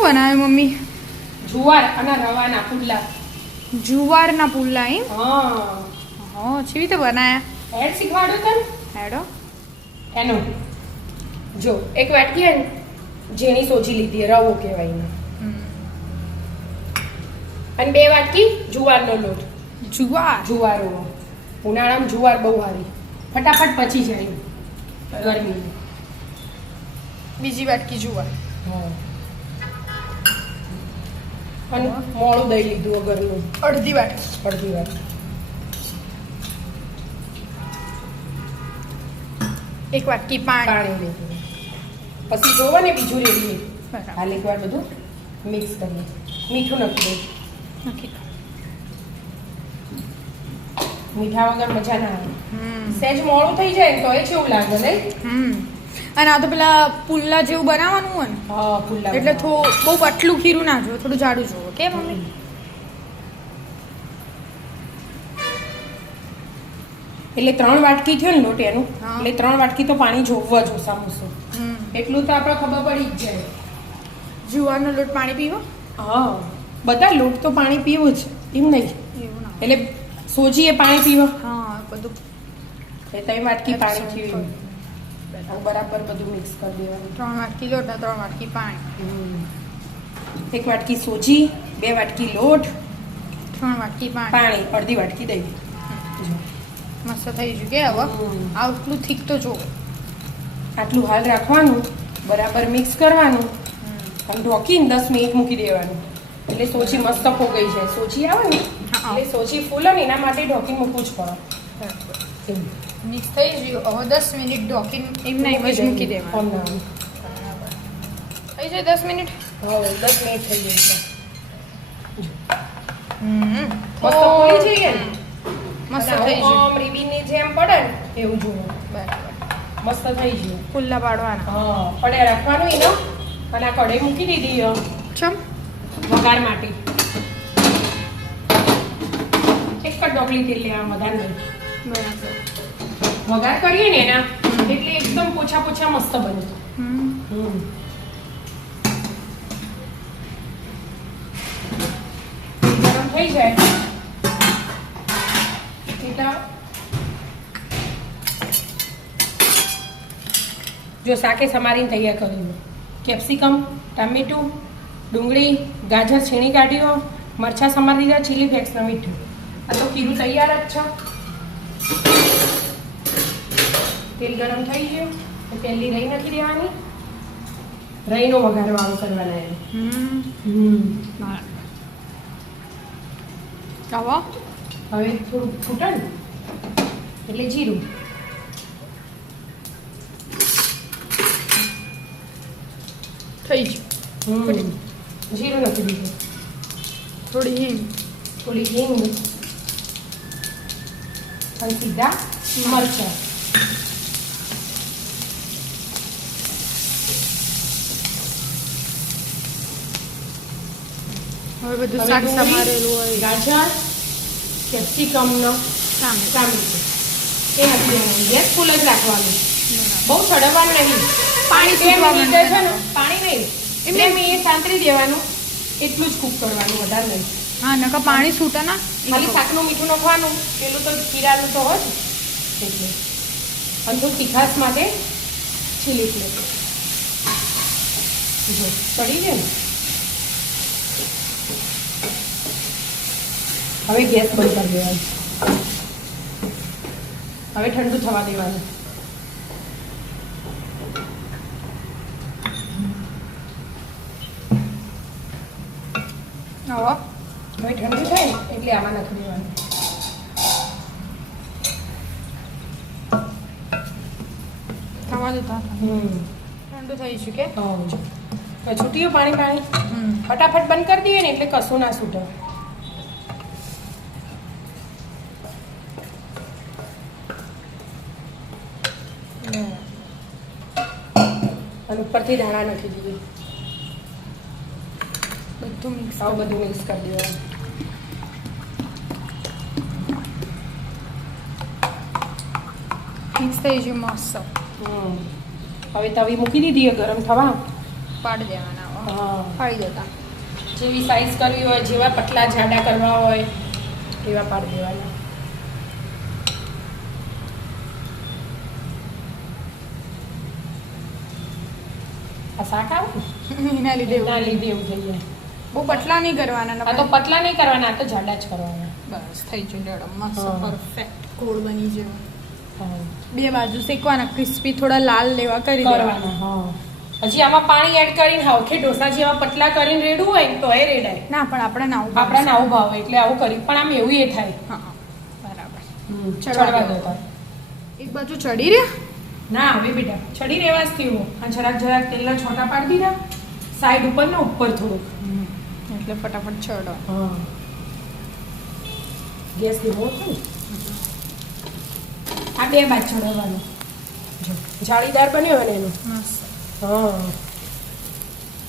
શું બનાવે મમ્મી? જુવાર અને રવાના પુડલા. જુવારના પુડલા એમ? હા કેવી રીતે બનાયા? એડ શીખવાડ્યું તને? હેડો. એનો જો એક વાટકી હે ને ઝીણી સોજી લીધી રવો કહેવાય ને, અને 2 વાટકી જુવારનો લોટ. જુવાર ઉનાળામાં જુવાર બહુ સારી, ફટાફટ પચી જાય ગરમી. બીજી વાટકી જુવાર. અને મોળું દહીં લીધું વગરનું અડધી વાટકી. એક વાટકી પાણી લીધું. પછી જોવો ને બીજું રેડી. બરાબર. હાલ એકવાર બધું મિક્સ કરીએ. મીઠું નાખી દઈએ. મીઠા વગર મજા ના આવે. સહેજ મોડું થઈ જાય ને તો એ કેવું લાગે નહીં? અને આ તો પેલા પુલ્લા જેવું બનાવવાનું હોય ને, હા પુલ્લા એટલે બહુ પતલું ખીરું ના જોવે, થોડું જાડું જોવે. કે મમ્મી? એટલે 3 વાટકી થયો ને લોટ એનું, હા. એટલે 3 વાટકી તો પાણી જોવા જો સામુસો. એટલું તો આપણે ખબર પડી જ જાય. જુવારનો લોટ પાણી પીવો? હા બધા લોટ તો પાણી પીવું જ, એમ નહીં. એવું ના. એટલે સોજી એ પાણી પીવો. હા બધું. એ 3 વાટકી પાણી પીવું. બરાબર બધું મિક્સ કરી દેવાનું. 3 વાટકી લોટ ને 3 વાટકી પાણી. 1 વાટકી સોજી, 2 વાટકી લોટ, 3 વાટકી પાણી. અડધી વાટકી દહીં. મસ્ત થઈ ગયું કે હવે આટલું થીક તો જો. આટલું હાલ રાખવાનું, બરાબર મિક્સ કરવાનું અને ઢોકીને 10 મિનિટ મૂકી દેવાનું. એટલે સોજી મસ્ત ફોગાઈ જાય. સોજી આવે ને એટલે સોજી ફૂલે ને એના માટે ઢોકીને મૂકવું જ પડે. મિક્સ થઈ ગયું. હવે 10 મિનિટ ઢોકીને એમને એમ જ મૂકી દેવાનું. થઈ જાય 10 મિનિટ. 10 મિનિટ થઈ ગઈ છે. મસ્ત ફૂલી જઈએ ને મસ્ત થઈ ગયું. આમ રીબીની જેમ પડે ને એવું જુઓ. બરાબર. મસ્ત થઈ ગયું. પુલ્લા પાડવાના. હા પડે રાખવાનું એનો. અને આ કઢાઈ મૂકી દીધી ચમ વઘાર માટે. એક જ ડોકલી તેલ લેવા, વધારે નહીં. બરાબર. વઘાર કરીએ ને એના એટલે એકદમ પોછા પોછા મસ્ત બને. ગરમ થઈ જાય એટલે જો શાકે સમારીને તૈયાર કર્યું. કેપ્સિકમ, ટામેટું, ડુંગળી, ગાજર છીણી કાઢ્યો, મરચાં સમારી દીધા, ચીલી ફ્લેક્સનું મીઠું. આ તો ખીરું તૈયાર જ છે. તેલ ગરમ થઈ ગયું. તેલની રહી નાખી દેવાની. રહીનો વઘાર વાળો કરવાના એને. હવે થોડું ફૂટણ એટલે જીરું. થઈ ગયું. જીરું નાખી દીધું. થોડી હિંગ. થોડી હિંગ અને સીધા મરચાં. હવે બધું શાક સમારેલું હોય. ગાજર, કેપ્સિકમનો ટામેટું એ નાખી દેવાનું. ગેસ ફૂલ જ રાખવાનું, બહુ ચડવવાનું નહીં. પાણી 2 મિનિટ છે ને, પાણી નહીં, 2 મિનિટ સાંતળી દેવાનું. એટલું જ કૂક કરવાનું, વધારે નહીં. હા નકા પાણી છૂટે ના. ખાલી શાકનું મીઠું નાખવાનું, પેલું તો ખીરાનું તો હોય એટલે. અને થોડું તીખાસ માટે ચીલી ફ્લેક્સ. જો ચડી જાય ને. હવે ગેસ બંધ કરી દેવાનું. હવે ઠંડુ થવા દેવાનું. હવે ઠંડુ થાય ને એટલે આમાં નાખી દેવાનું. થવા દેતા ઠંડુ થઈ ગયું કે છૂટ્યું પાણી. ફટાફટ બંધ કરી દઈએ ને એટલે કશું ના છૂટે. અને ઉપરથી દાણા નાખી દઈએ. બધું મિક્સ કરી દેવાનું. મિક્સ થઈ ગયું મસ્ત. હવે તવી મૂકી દીધી ગરમ થવા. પાડી દેવાના. હા ફાડી દેતા. જેવી સાઈઝ કરવી હોય, જેવા પતલા જાડા કરવા હોય એવા પાડી દેવાના. આ શાક આવે એના લીધે એવું. એના લીધે એવું થઈ જાય. બહુ પતલા નહીં કરવાના. આ તો પતલા નહીં કરવાના, આ તો જાડા જ કરવાના. બસ થઈ ગયું ડેડો. મસ્ત હા. પરફેક્ટ ગોળ બની જેવો. હા. બે બાજુ શેકવાના, ક્રિસ્પી થોડા લાલ લેવા કરી દેવાના. કરવાના હા. હજી આમાં પાણી એડ કરીને હાવખે ઢોસા જેવા પતલા કરીને રેડવું હોય ને તો એ રેડાય. ના પણ આપણે ના આવું આપણા ને આવું ભાવે એટલે આવું કરી, પણ આમ એવું એ થાય. હા બરાબર. ચડવા દો તાર. એક બાજુ ચડી રહ્યા. ના હવે બેટા ચડી રહેવા જ થયું. આ જરાક જરાક તેલના છોટા પાડી દીધા સાઈડ ઉપર ને ઉપર થોડુંક. એટલે ફટાફટ ચડો. હા ગેસ ધીમો થયું. આ બે બાદ ચડવાનું. જો જાળીદાર બન્યો ને એનો. મસ્ત. હા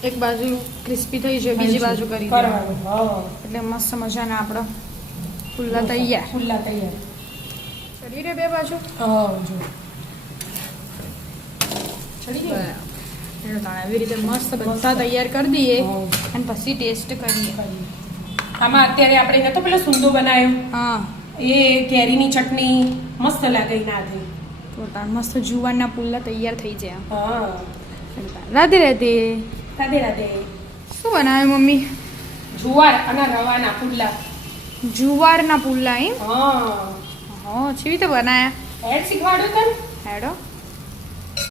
એક બાજુ ક્રિસ્પી થઈ જાય, બીજી બાજુ કરી કરવાનું. હા એટલે મસ્ત મજાના આપણો ફુલ્લા તૈયાર. ખુલ્લા તૈયાર. ચડી રે બે બાજુ. હા જો ચડી ગયું. આવી રીતે મસ્ત બધા તૈયાર કરી દઈએ હા. અને પછી ટેસ્ટ કરીએ. આમાં અત્યારે આપણે નતો પેલો સુંદો બનાવ્યો હા એ કેરીની ચટણી મસ્ત લાગે ના થઈ. ટોટાલ મસ્ત જુવારના પુલ્લા તૈયાર થઈ જાય. હા રાધે રાધે. રાધે રાધે. શું બનાવે મમ્મી? જુવાર અને રવાના પુલ્લા. જુવારના પુલ્લા એમ? હા હા કેવી રીતે બનાયા? એડ શીખવાડ્યું તને? હેડો.